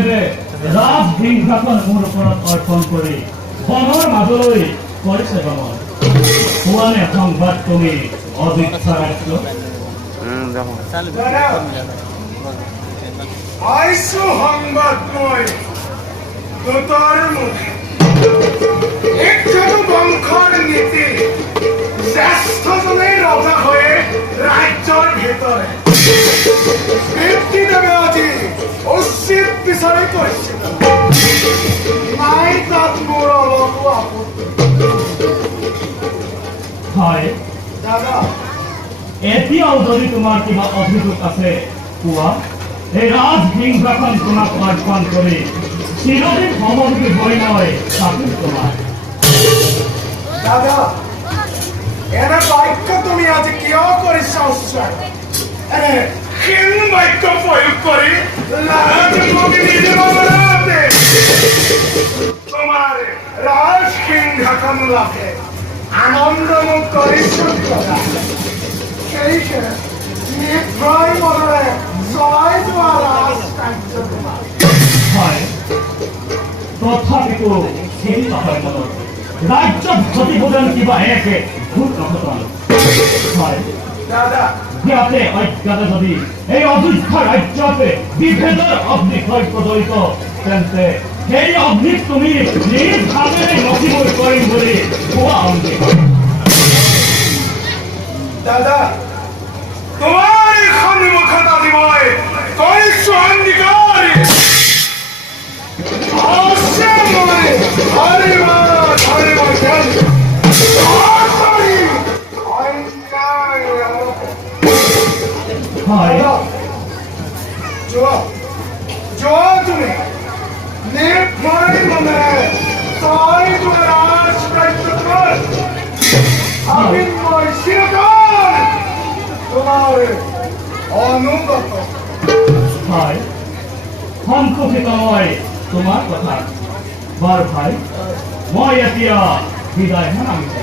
দেৱে ৰাজ সিংহাসন মোৰ ওপৰত অৰ্পণ কৰি বনৰ মাজলৈ কৰিছে গমন। হোৱানে সংবাদ তুমি অযোধ্যা ৰাজ্য? আইছো সংবাদ মই দূতৰ মুখে। একজন বংশৰ নীতি জ্যেষ্ঠজনেই ৰজা হয়ে ৰাজ্যৰ ভিতৰে ব্যক্তিদেৱে আজি উচিত বিচাৰি কৰিছিল। নাই তাত মোৰ অলপো আপত্তি। হয় দাদা, এতিয়াও যদি তোমাৰ কিবা অভিযোগ আছে কোৱা। এই ৰাজ সিংহাসন তোমাক অৰ্পণ কৰি চিৰদিন সমভোগী হৈ মই থাকিম তোমাৰ। দাদা, এনে বাক্য তুমি আজি কিয় কৰিছা উচ্চাৰণ? এনে ক্ষীণ বাক্য প্ৰয়োগ কৰি তোমাৰ ৰাজ সিংহাসন লাভে আনন্দ মোক কৰিছো দাদা। সেইহে নিৰ্ভয় মনেৰে জয় যোৱা ৰাজ কাৰ্য তোমাৰ। হয়, তথাপিতো চিন্তা হয় মনত ৰাজ্যত ঘটিবলেন কিবা একে ভূত নঘটন। হয় দাদা, ইয়াতে অজ্ঞাতে যদি এই অযোধ্যা ৰাজ্যতে বিভেদৰ অগ্নি হৈ প্ৰজ্বলিত তেন্তে সেই অগ্নিক তুমি নিজ হাতেৰে নথিমূল কৰিম বুলি কোৱা অংগীকাৰ। দাদা, তোমাৰ এই সন্মুখত আজি মই কৰিছো অংগীকাৰ। হয় যোৱা তুমি নিৰ্ভয় মনেৰে জয় যোৱা ৰাজ কাৰ্য তোমাৰ। আমি মই চিৰকাল তোমাৰ অনুগত। হয়, সংকুচিত মই তোমাৰ কথা। বাৰু ভাই, মই এতিয়া বিদায় নামিছো।